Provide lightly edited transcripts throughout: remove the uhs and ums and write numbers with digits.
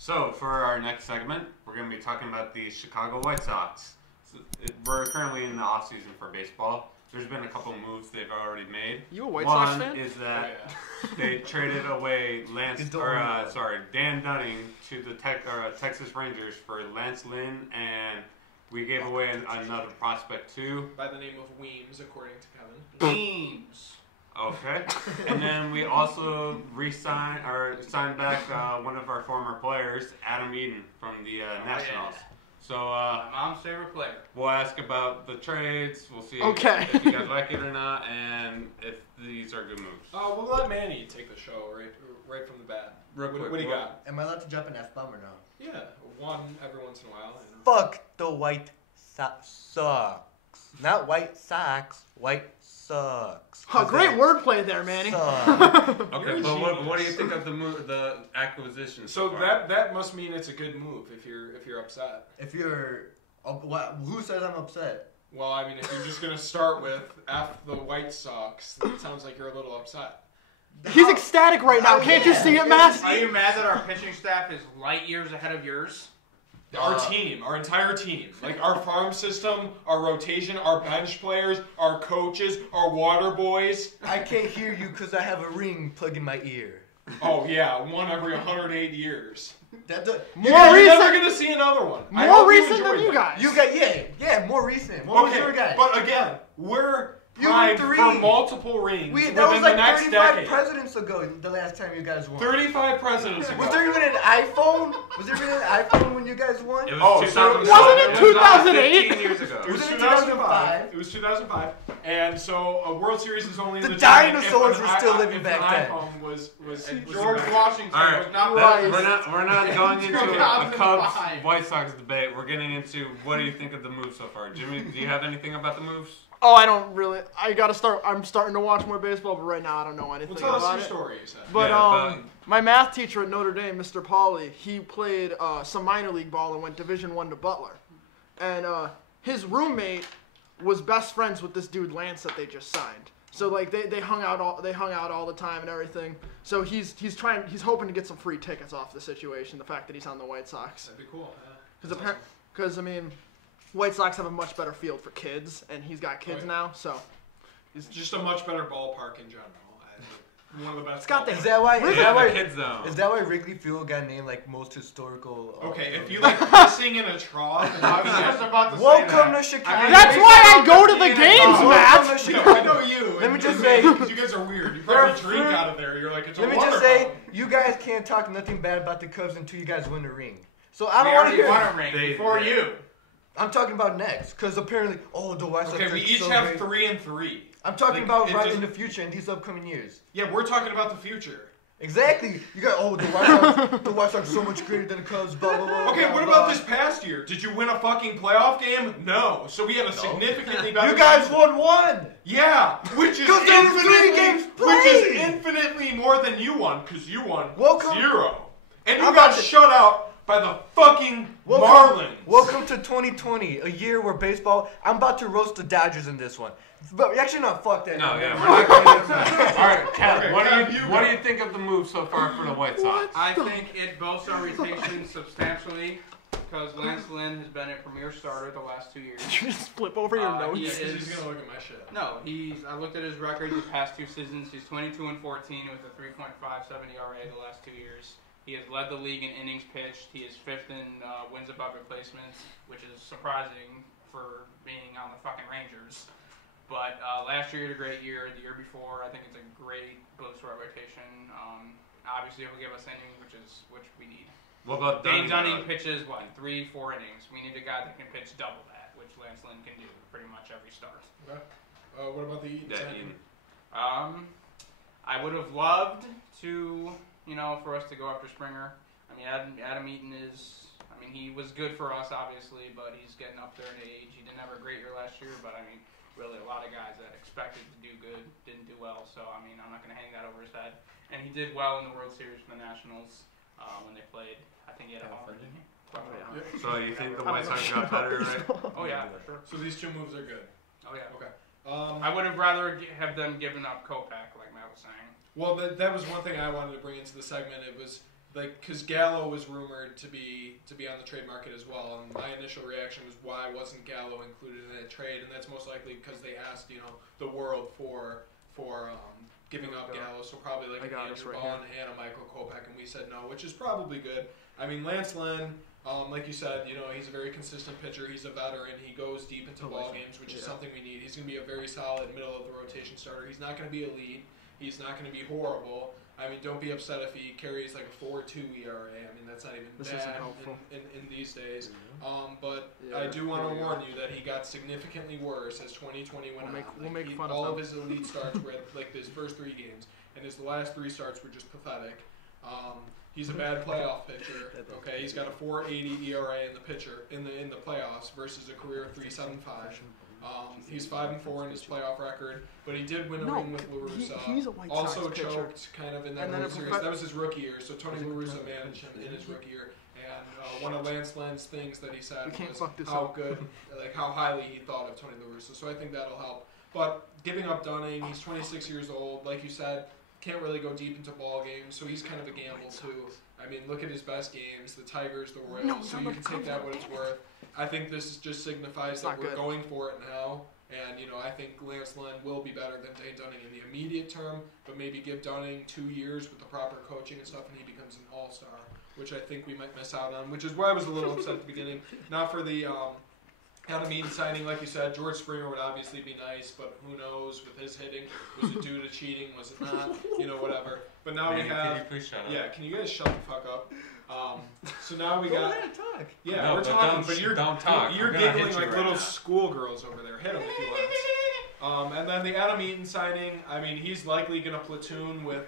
So, for our next segment, we're going to be talking about the Chicago White Sox. We're currently in the offseason for baseball. There's been a couple moves they've already made. You a White Sox fan? One is that they traded away Dan Dunning to the Texas Rangers for Lance Lynn, and we gave away another prospect too. By the name of Weems, according to Kevin. Weems. Okay. And then we also signed back one of our former players, Adam Eaton, from the Nationals. Yeah. So, my mom's favorite player. We'll ask about the trades. We'll see if you guys like it or not, and if these are good moves. We'll let Manny take the show right from the bat. Real quick. What do you got? Am I allowed to jump an F-bomb or no? Yeah, one every once in a while. Fuck the White Sox. Not White Sox, White Sox. Oh, great wordplay there, Manny. Okay, but what do you think of the acquisition? So that must mean it's a good move if you're upset. Who says I'm upset? Well, I mean, if you're just gonna start with F the White Sox, it sounds like you're a little upset. He's ecstatic right now. Can't you see it, Matt? Are you mad that our pitching staff is light years ahead of yours? Our entire team, like our farm system, our rotation, our bench players, our coaches, our water boys. I can't hear you because I have a ring plugged in my ear. Oh yeah, one every 108 years. You're never gonna see another one. More recent than you guys. More recent. Okay, but again, we're primed for multiple rings within that was like the next 35 decade. presidents ago, the last time you guys won. 35 presidents ago. Was there even an iPhone? Was there even an iPhone when you guys won? It was 2005. Wasn't it 2008? 15 years ago. It was 2005. It was 2005. And so a World Series is only in the dinosaurs were still living back then. iPhone was George Washington was not We're not going into a Cubs White Sox debate. We're getting into what do you think of the moves so far. Jimmy, do you have anything about the moves? Oh, I don't really. I'm starting to watch more baseball, but right now I don't know anything tell about us it. your story, you said. But my math teacher at Notre Dame, Mr. Pauly, he played some minor league ball and went Division I to Butler, and his roommate was best friends with this dude Lance that they just signed. So like they hung out all the time and everything. So he's hoping to get some free tickets off the situation. The fact that he's on the White Sox. That'd be cool. Because I mean, White Sox have a much better field for kids, and he's got kids now, so it's just a much better ballpark in general. One of the best. It's got the Is that why kids zone? Is that why Wrigley Field got named like most historical? Okay, if you like pissing in a trough, and I was about to say welcome that. to Chicago. That's why I go to the games, Matt. No, I know you. Let me just say, because you guys are weird. You probably drink out of there. You're like, it's a let me water just say, fountain. you guys can't talk nothing bad about the Cubs until you guys win the ring. So I don't We want to already hear. won a ring before you. I'm talking about next, because apparently, the White Sox. Okay, we each have 3-3. I'm talking about in the future in these upcoming years. Yeah, we're talking about the future. Exactly. You got the White Sox are so much greater than the Cubs. Blah blah blah. Okay, what about this past year? Did you win a fucking playoff game? No. So we had a significantly better. You guys season. won one. Yeah, which is there were 3 games played. infinitely more than you won, because you won 0, and you I'm got about to- shut out by the fucking Marlins. Welcome to 2020, a year where baseball. I'm about to roast the Dodgers in this one, but actually not. Fuck that. No, yeah, we're not going to. All right, Cal, Okay, what do you think of the move so far for the White Sox? I think it boasts our rotation substantially because Lance Lynn has been a premier starter the last 2 years. You just flip over your notes. He's gonna look at my shit. No, I looked at his record the past 2 seasons. He's 22-14 with a 3.57 ERA the last 2 years. He has led the league in innings pitched. He is 5th in wins above replacements, which is surprising for being on the fucking Rangers. But last year he had a great year. The year before, I think it's a great boost to our rotation. Obviously, it will give us innings, which we need. What about Dunning pitches 3-4 innings. We need a guy that can pitch double that, which Lance Lynn can do pretty much every start. Okay. What about the Eaton? I would have loved to, for us to go after Springer. I mean, Adam Eaton he was good for us, obviously, but he's getting up there in age. He didn't have a great year last year, but really a lot of guys that expected to do good didn't do well. So, I'm not going to hang that over his head. And he did well in the World Series for the Nationals when they played. I think he had a homer, didn't he? So you think the White Sox got better, right? Oh, yeah, for sure. So these 2 moves are good. Oh, yeah. Okay. I would have rather have them given up Kopech, like Matt was saying. Well, that was one thing I wanted to bring into the segment. It was because Gallo was rumored to be on the trade market as well, and my initial reaction was why wasn't Gallo included in that trade, and that's most likely because they asked the world for giving up Gallo, so probably like an Andrew Vaughn and a Michael Kopech, and we said no, which is probably good. I mean, Lance Lynn, like you said, he's a very consistent pitcher. He's a veteran. He goes deep into ball games, which is something we need. He's going to be a very solid middle of the rotation starter. He's not going to be elite. He's not going to be horrible. I mean, don't be upset if he carries like a 4.2 ERA. I mean, that's not even bad in these days. But I do want to warn you that he got significantly worse as 2020 went on. We'll make fun all of of his elite starts were like his first 3 games, and his last 3 starts were just pathetic. He's a bad playoff pitcher. Okay, he's got a 4.80 ERA in the playoffs versus a career 3.75. He's 5-4 in his playoff record, but he did win a ring with La Russa. He's a White Sox also pitcher. Choked kind of in that World Series. That was his rookie year, so Tony La Russa managed him in his rookie year. And one of Lance Lynn's things that he said was how good, like how highly he thought of Tony La Russa. So I think that'll help. But giving up Dunning, he's 26 years old. Like you said, can't really go deep into ball games, so he's kind of a gamble too. I mean, look at his best games, the Tigers, the Royals, so you can take that what it's worth. I think this just signifies that we're going for it now, and I think Lance Lynn will be better than Dane Dunning in the immediate term, but maybe give Dunning 2 years with the proper coaching and stuff, and he becomes an all-star, which I think we might miss out on, which is why I was a little upset at the beginning. Not for the Adam Eaton signing, like you said, George Springer would obviously be nice, but who knows with his hitting? Was it due to cheating? Was it not? Whatever. But now we have. Can you please shut up? Yeah, can you guys shut the fuck up? So now we got. Go ahead, talk. Yeah, no, we're talking, but you're don't talk. You're giggling like little schoolgirls over there. Hit him if you want. And then the Adam Eaton signing. I mean, he's likely going to platoon with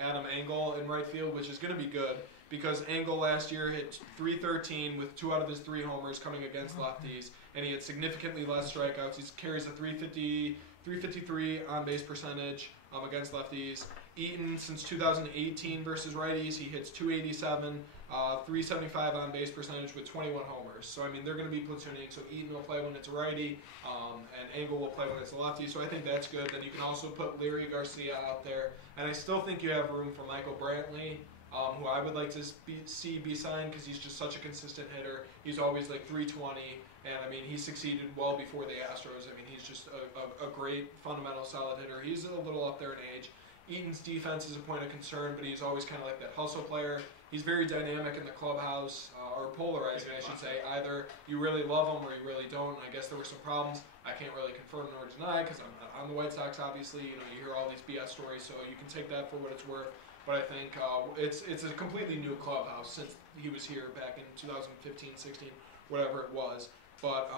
Adam Engel in right field, which is going to be good. Because Engel last year hit .313 with 2 out of his 3 homers coming against lefties, and he had significantly less strikeouts. He carries a 353 on-base percentage against lefties. Eaton, since 2018 versus righties, he hits .287, 375 on-base percentage with 21 homers. So, I mean, they're going to be platooning. So, Eaton will play when it's a righty, and Engel will play when it's a lefty. So, I think that's good. Then you can also put Larry Garcia out there. And I still think you have room for Michael Brantley, who I would like to see be signed because he's just such a consistent hitter. He's always like 320, and I mean, he succeeded well before the Astros. I mean, he's just a great, fundamental, solid hitter. He's a little up there in age. Eaton's defense is a point of concern, but he's always kind of like that hustle player. He's very dynamic in the clubhouse, or polarizing, I should say. Either you really love him or you really don't. And I guess there were some problems I can't really confirm nor deny because I'm not on the White Sox, obviously. You hear all these BS stories, so you can take that for what it's worth. But I think it's a completely new clubhouse since he was here back in 2015, 16, whatever it was. But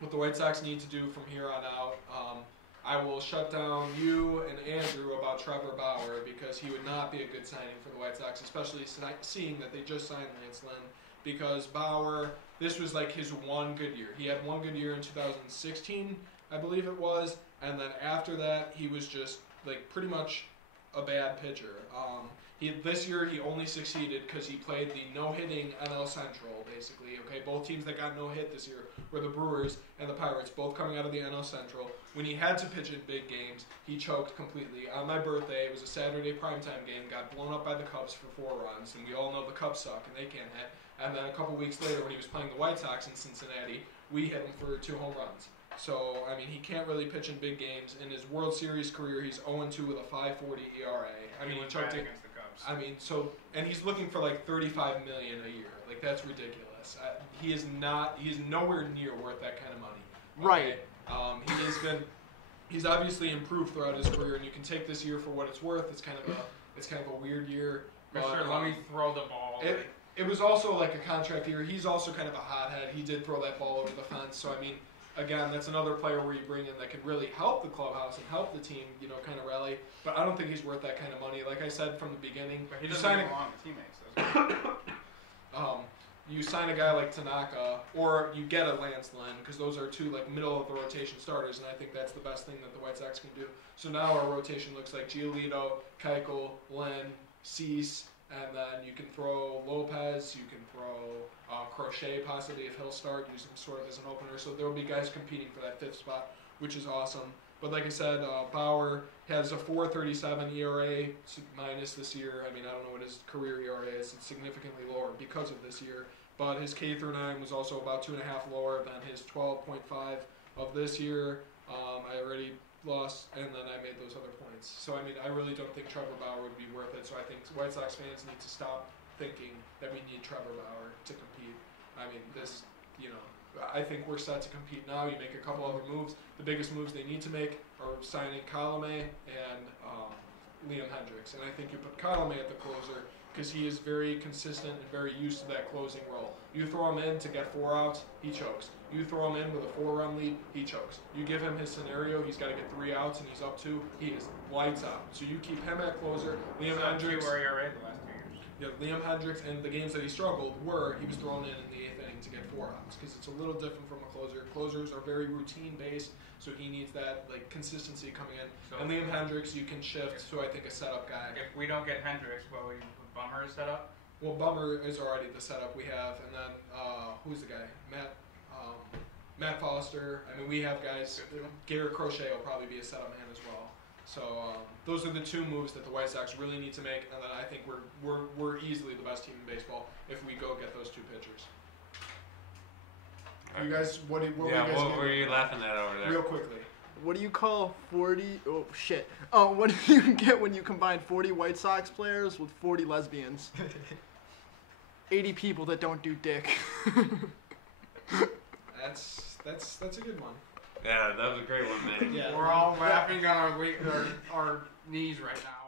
what the White Sox need to do from here on out, I will shut down you and Andrew about Trevor Bauer because he would not be a good signing for the White Sox, especially seeing that they just signed Lance Lynn. Because Bauer, this was like his one good year. He had one good year in 2016, I believe it was, and then after that, he was just like pretty much a bad pitcher. This year he only succeeded because he played the no-hitting NL Central, basically. Okay, both teams that got no-hit this year were the Brewers and the Pirates, both coming out of the NL Central. When he had to pitch in big games, he choked completely. On my birthday, it was a Saturday primetime game, got blown up by the Cubs for 4 runs, and we all know the Cubs suck and they can't hit. And then a couple weeks later, when he was playing the White Sox in Cincinnati, we hit him for 2 home runs. So, I mean, he can't really pitch in big games. In his World Series career, he's 0-2 with a 5.40 ERA. I mean, he choked against the Cubs. I mean, and he's looking for like $35 million a year. Like, that's ridiculous. He is nowhere near worth that kind of money. Okay? Right. He's obviously improved throughout his career, and you can take this year for what it's worth. It's kind of a weird year. For sure, let me throw the ball. It was also like a contract year. He's also kind of a hothead. He did throw that ball over the fence. So, I mean, again, that's another player where you bring in that can really help the clubhouse and help the team, kind of rally. But I don't think he's worth that kind of money. Like I said from the beginning, but he doesn't belong to teammates. You sign a guy like Tanaka, or you get a Lance Lynn, because those are 2 like middle of the rotation starters, and I think that's the best thing that the White Sox can do. So now our rotation looks like Giolito, Keuchel, Lynn, Cease, and then you can throw Lopez, you can throw Crochet possibly if he'll start, use him sort of as an opener. So there will be guys competing for that 5th spot, which is awesome. But like I said, Bauer has a 4.37 ERA minus this year. I mean, I don't know what his career ERA is. It's significantly lower because of this year. But his K through 9 was also about 2.5 lower than his 12.5 of this year. I already lost, and then I made those other points. So, I mean, I really don't think Trevor Bauer would be worth it. So I think White Sox fans need to stop thinking that we need Trevor Bauer to compete. I mean, this, I think we're set to compete now. You make a couple other moves. The biggest moves they need to make are signing Colomé and Liam Hendricks. And I think you put Colomé at the closer because he is very consistent and very used to that closing role. You throw him in to get 4 outs, he chokes. You throw him in with a 4-run lead, he chokes. You give him his scenario, he's got to get 3 outs and he's up 2, he is lights out. So you keep him at closer. Liam Hendricks. Where you're right the last 2 years. Yeah, Liam Hendricks, and the games that he struggled he was thrown in the 8th inning to get 4 outs because it's a little different from a closer. Closers are very routine based, so he needs that consistency coming in. So and Liam Hendricks, you can shift to I think a setup guy. If we don't get Hendricks, will we put Bummer is set up? Well, Bummer is already the setup we have, and then who's the guy? Matt Foster. I mean, we have guys. Garrett Crochet will probably be a setup man as well. So those are the 2 moves that the White Sox really need to make, and then I think we're easily the best team in baseball if we go get those 2 pitchers. You guys, what were you laughing at over there? Real quickly. What do you call 40? Oh shit! Oh, what do you get when you combine 40 White Sox players with 40 lesbians? 80 people that don't do dick. That's a good one. Yeah, that was a great one, man. Yeah. We're all laughing on our knees right now.